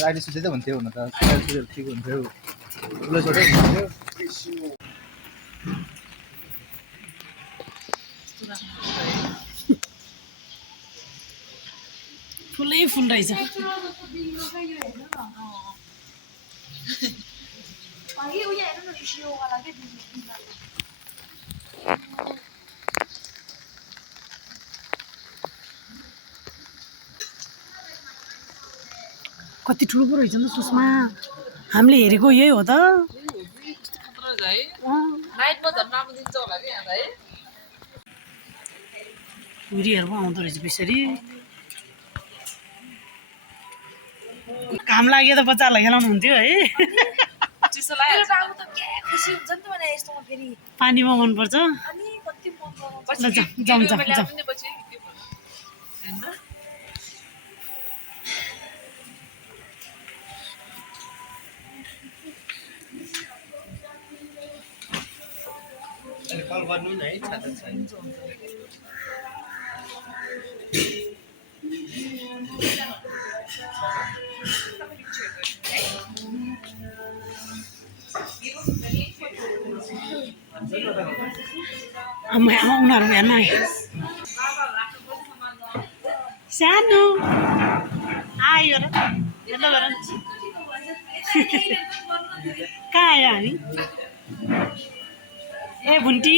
अहिले सुत्दै त हुन्थ्यो हुन त ठिक हुन्थ्यो ठुलो छोटै हुन्थ्यो फुलै फुल रहेछ कति ठुलो पो रहेछ नि त सुषमा हामीले हेरेको यही हो त उरीहरू पो आउँदो रहेछ बेसरी घाम लाग्यो त बच्चाहरूलाई खेलाउनु हुन्थ्यो है पानीमा मनपर्छ कल गर्नु न है छाता छैन उनीहरू हेर्न आए सानो आयो र हेर्नु गर कहाँ आयो हामी ए भुन्टी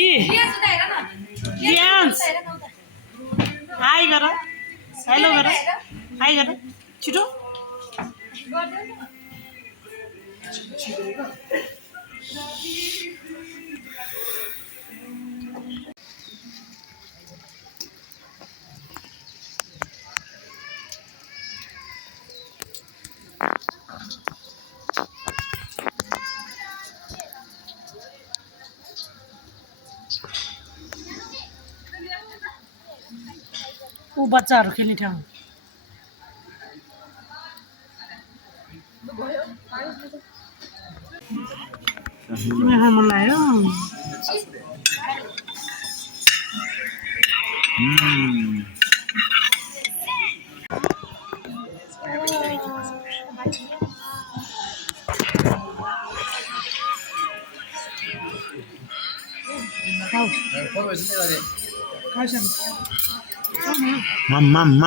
हाई गर हेलो गर हाई गर छिटो ऊ बच्चाहरू खेल्ने ठाउँ मन लाग्यो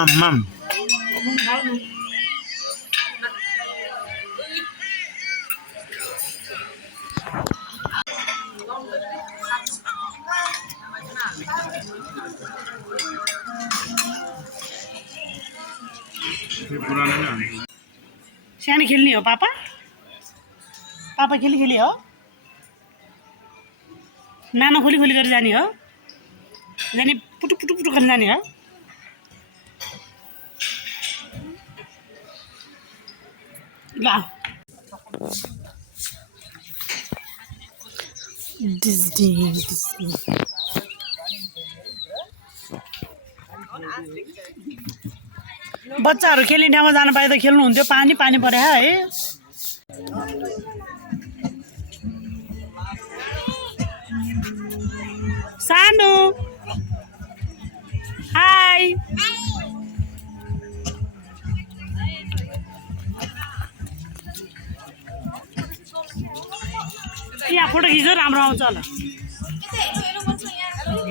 Mam. सानो खेल्ने हो पापा पापा खेली हो नानो खोली गरेर जाने हो जाने पुटु खेल्न जाने हो ल बच्चाहरू खेल्ने ठाउँमा जान पाए त खेल्नुहुन्थ्यो पानी परे है सानो हाई यहाँ फोटो खिच्दा राम्रो आउँछ होला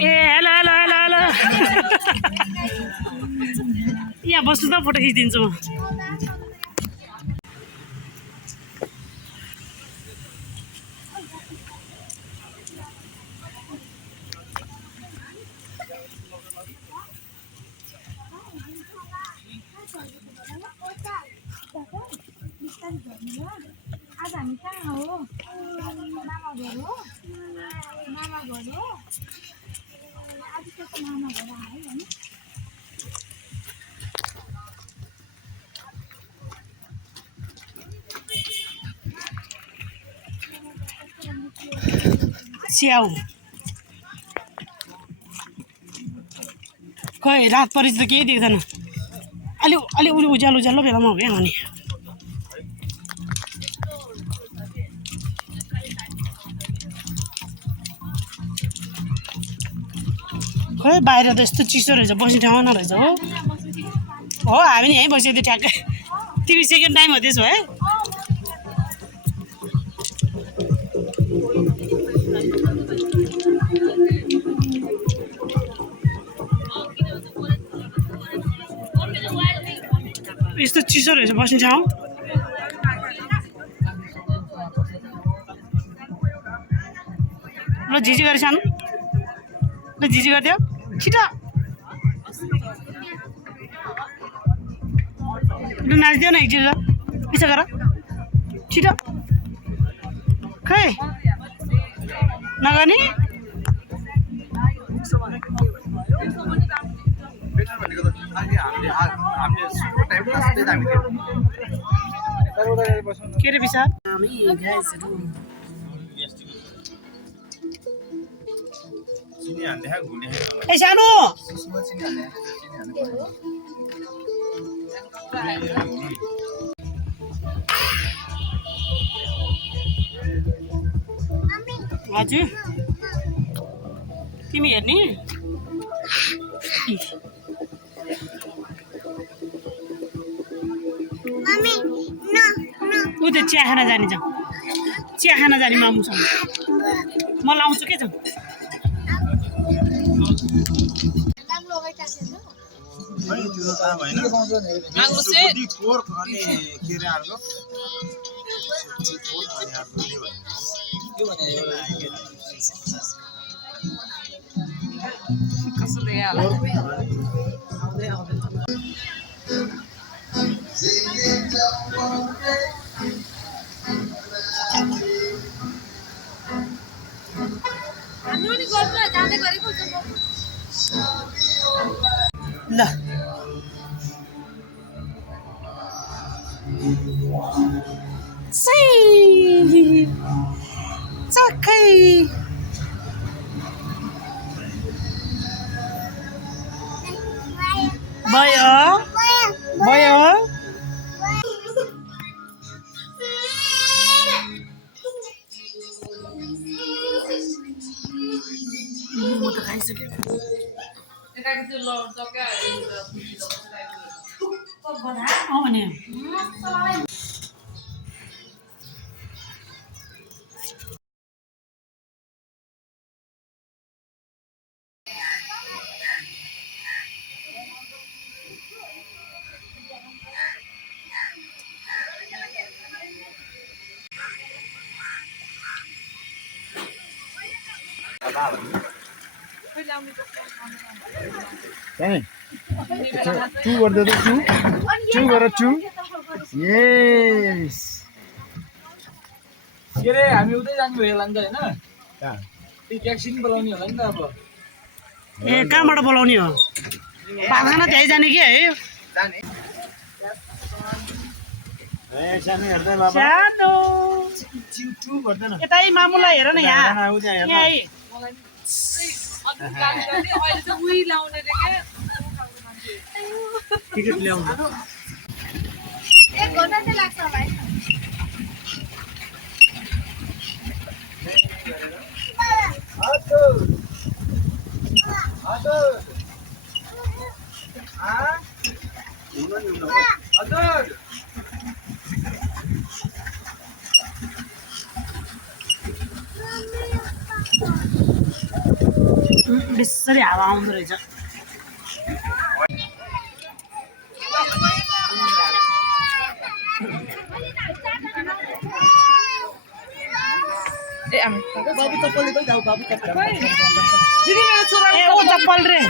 ए हेलो यहाँ बस्नु त फोटो खिचिदिन्छु म आज हामी कहाँ हो मामा घर हो आज त मामा घर आयो हैन स्याउ खै रात परेपछि त केही देख्दैन अलि उज्यालो बेलामा हो क्या अनि खोइ बाहिर त यस्तो चिसो रहेछ बस्ने ठाउँ नरहेछ हो हो हामी नि यहीँ बसेको थियो ठ्याक्कै तिमी सेकेन्ड टाइम हो त्यसो है यस्तो चिसो रहेछ बस्ने ठाउँ ल झिझी गरे सानो ल झिझी गरिदियो छिटो लु नाचिदियो न एकछिन पिछा गर छिटो खै नगर्ने के रे पिसा ए सानो हजुर तिमी हेर्ने ऊ त चिया खान जाने जाउँ चिया खान जाने मामुसँग म लाउँछु के जाउँ ल चक्कै भयो भयो म त खाइसकेँ भने टू गर्दै टू गरेर टू यस के रे हामी उतै जानु भयो होला नि त होइन त्यो ट्याक्सी पनि बोलाउने होला नि त अब ए कहाँबाट बोलाउने हो पाखा त्यहीँ जाने कि है सानो यतै मामुलाई हेर न यहाँ टिकट ल्याउनु बेसरी हावा आउँदो रहेछ बाबु चप्पल लिँदै जाऊ बाबु चप्पल दिदी मेरो छोराले ए ओ चप्पल रे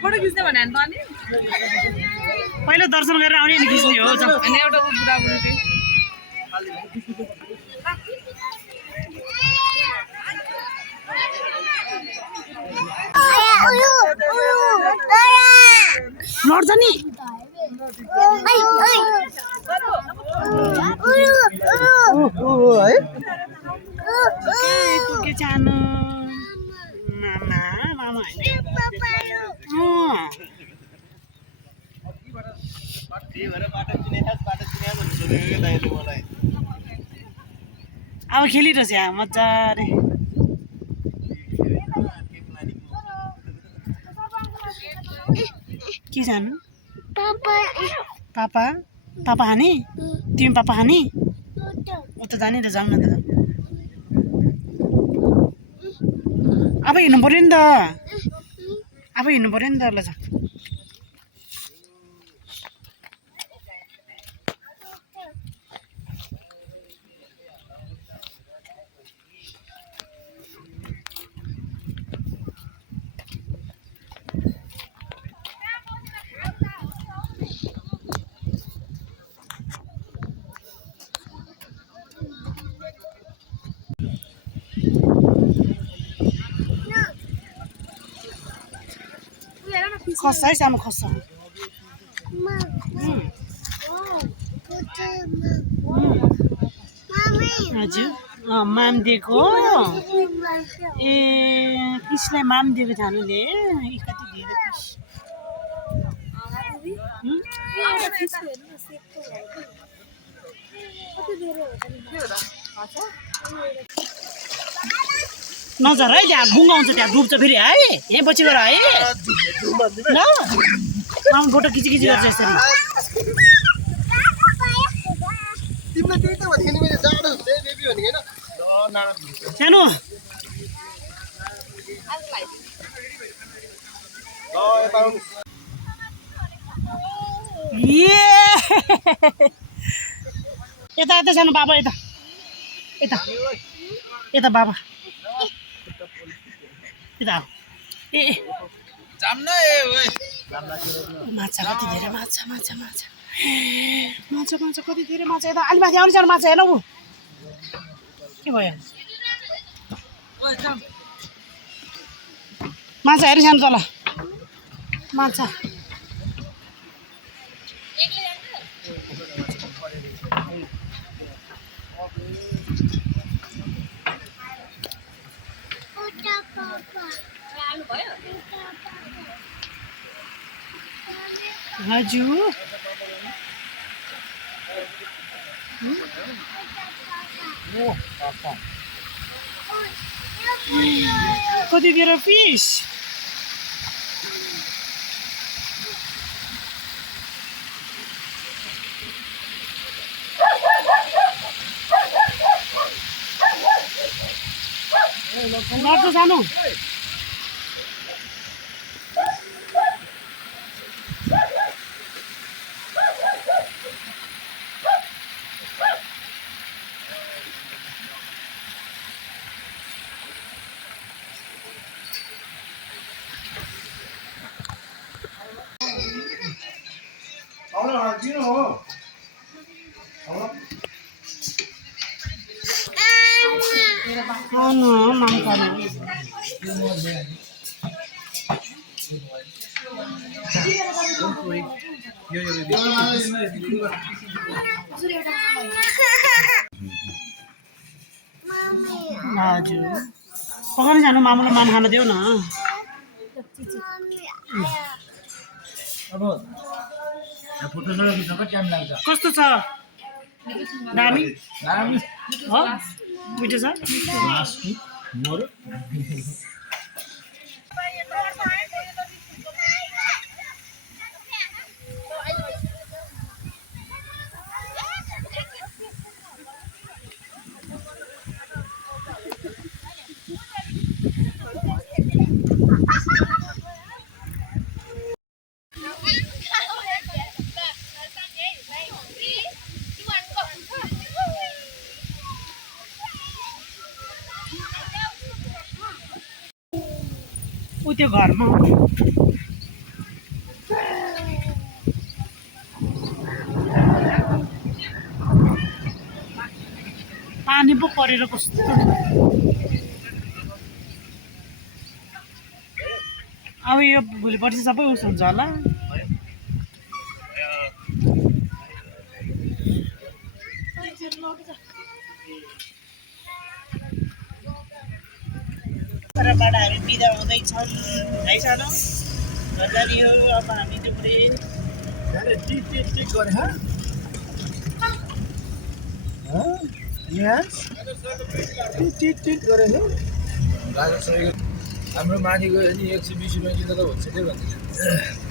फोटो खिच्ने भने त अनि पहिला दर्शन गरेर आउने नि खिच्ने हो अनि एउटा बुढाबुढी चाहिँ लड्छ नि के चाहनु मामा मामा अब खेलिरहेछ यहाँ मजाले के सानो पापा पापा हाने तिमी पापा हाने उता जाने त जाउँ न त अब हिँड्नु पर्यो नि त अब हिँड्नु पर्यो नि त ल जा खस्छ है सानो खस्छ हजुर माम दिएको ए फिसलाई माम दिएको जानुले कति धेरै फिस नजर है त्यहाँ बुङ्गाउँछ त्यहाँ डुब्छ फेरि है यहीँ पछि गएर है ल आउनु फोटो खिची गर्छ यसरी सानो यता यता सानो बाबा यता यता यता बाबा यता ए माछा कति धेरै माछा माछा माछा माछा माछा कति धेरै माछा यता अलि माथि आउनु सानो माछा हेर्नु के भयो माछा हेरि सानो तल माछा हजुर कति धेरै फिस लड्छ सानो हजुर पकाउनु जानु मामुलाई मान खान देऊ न कस्तो छ दामी हो मिठो छ उ त्यो घरमा पानी पो परेर कस्तो अब यो भोलि पर्सि सबै उस हुन्छ होला बाट हामी बिदा हुँदैछौँ है सानो घर जाने हो अब हामी त्यो पुरै हाम्रो माथि गयो भने 120 रुपियाँ किलो त हुन्छ त्यही भन्दैन